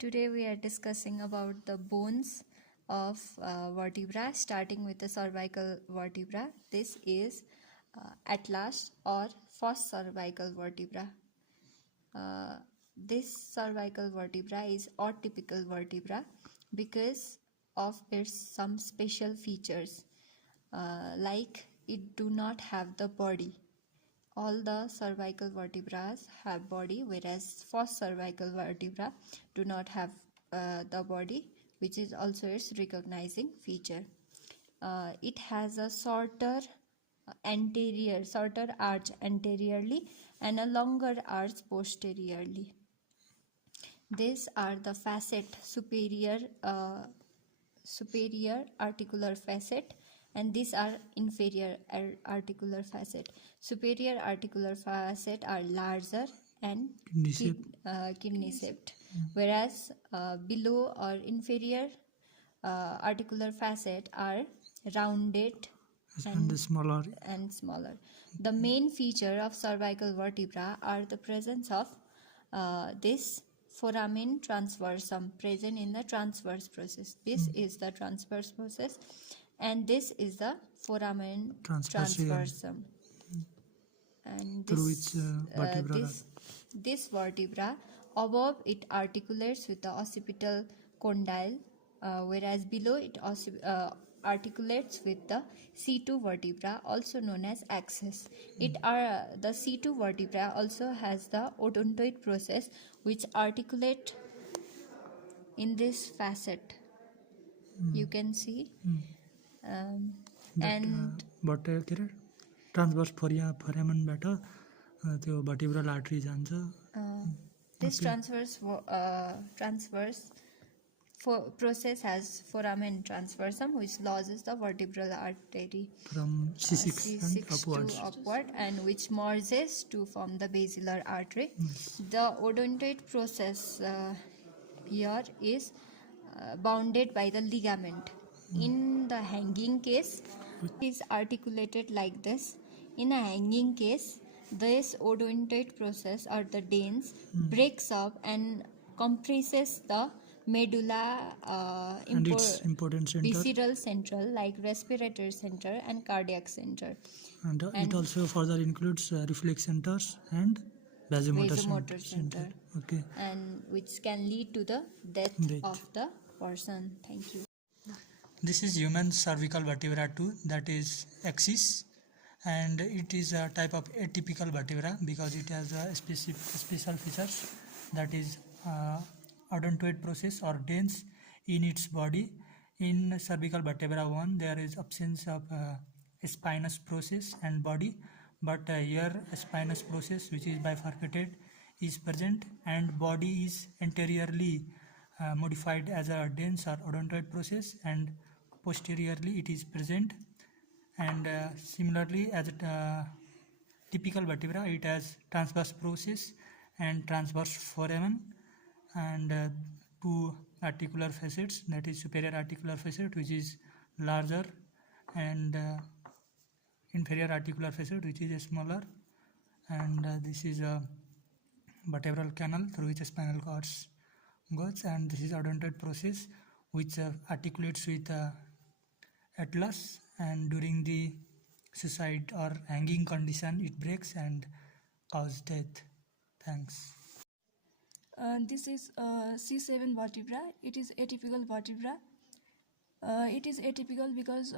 Today we are discussing about the bones of vertebra, starting with the cervical vertebra. This is atlas or first cervical vertebra. This cervical vertebra is atypical vertebra because of its some special features, like it do not have the body. All the cervical vertebrae have body, whereas first cervical vertebra do not have the body, which is also its recognizing feature. It has a shorter arch anteriorly and a longer arch posteriorly. These are the facet: superior articular facet, and these are inferior articular facet. Superior articular facet are larger and kidney shaped, whereas below or inferior articular facet are rounded and smaller. The main feature of cervical vertebra are the presence of this foramen transversum present in the transverse process. This is the transverse process, and this is the foramen transversum. And this vertebra above it articulates with the occipital condyle, whereas below it articulates with the C2 vertebra, also known as axis. The C2 vertebra also has the odontoid process, which articulate in this facet. You can see. Transverse फोरामेनबाट त्यो vertebral artery जान्छ. This transverse process has foramen transversum, which lodges the vertebral artery from C6 to upward, and which merges to form the basilar artery. The odontoid process here is bounded by the ligament. In the hanging case, it is articulated like this. In a hanging case, this odontoid process or the dens breaks up and compresses the medulla, and its important center, visceral central, like respiratory center and cardiac center. And it also further includes reflex centers and vasomotor center. Okay. And which can lead to the death of the person. Thank you. This is human cervical vertebra 2, that is axis, and it is a type of atypical vertebra because it has a special features, that is odontoid process or dens in its body. In cervical vertebra 1, there is absence of spinous process and body, but here a spinous process, which is bifurcated, is present, and body is anteriorly modified as a dens or odontoid process, and posteriorly it is present. And similarly, as a typical vertebra, it has transverse process and transverse foramen, and two articular facets, that is superior articular facet, which is larger, and inferior articular facet, which is smaller. And this is a vertebral canal through which spinal cords goes, and this is odontoid process, which articulates with atlas, and during the suicide or hanging condition it breaks and causes death. Thanks. This is C7 vertebra. It is atypical vertebra. It is atypical because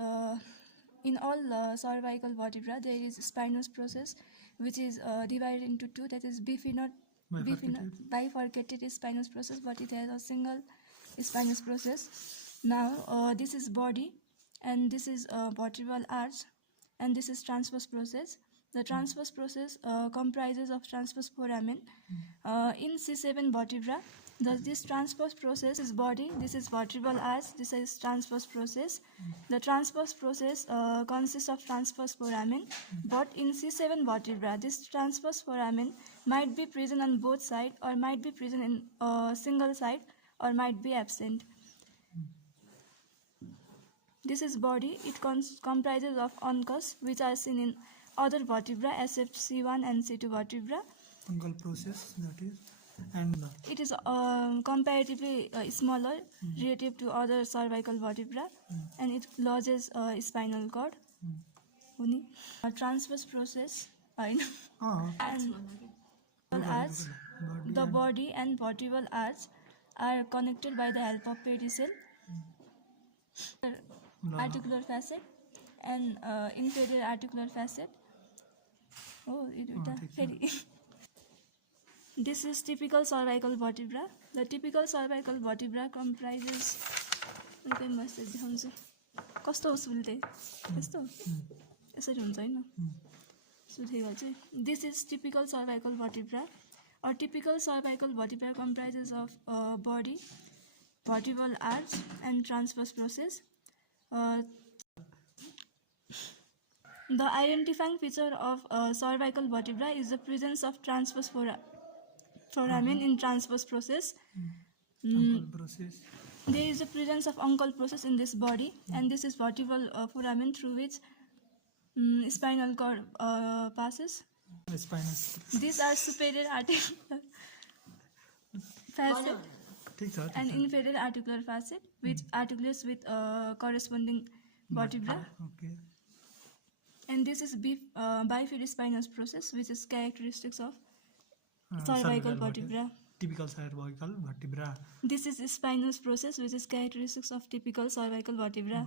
in all cervical vertebra there is spinous process, which is divided into two, that is bifurcated spinous process, but it has a single spinous process. Now this is body, and this is vertebral arch, and this is transverse process. The transverse process comprises of transverse foramen. In C7 vertebra, this transverse process is body, this is vertebral arch, this is transverse process. The transverse process consists of transverse foramen, but in C7 vertebra, this transverse foramen might be present on both sides, or might be present in a single side, or might be absent. This is body. It comprises of uncus, which are seen in other vertebra except C1 and C2 vertebra. Fungal process, that is. And It is comparatively smaller relative to other cervical vertebra, and it lodges spinal cord. Huni. Transverse process, and arch, the body and vertebral arch are connected by the help of pedicel, articular facet, and inferior articular facet. Oh, this is typical cervical vertebra. The typical cervical vertebra comprises. कस्तो हो सुल्टे यस्तो यसरी हुन्छ हैन सुल्टेको चाहिँ this is typical cervical vertebra. A typical cervical vertebra comprises of body, vertebral arch, and transverse process. The identifying feature of cervical vertebra is the presence of transverse foramen in transverse process. process. There is a presence of uncal process in this body, and this is vertebral foramen through which spinal cord passes. These are superior articular facet and inferior articular facet, which articulates with corresponding vertebra. Okay. And this is bifid spinous process, which is characteristics of cervical vertebra. Typical cervical vertebra. This is spinous process, which is characteristics of typical cervical vertebra.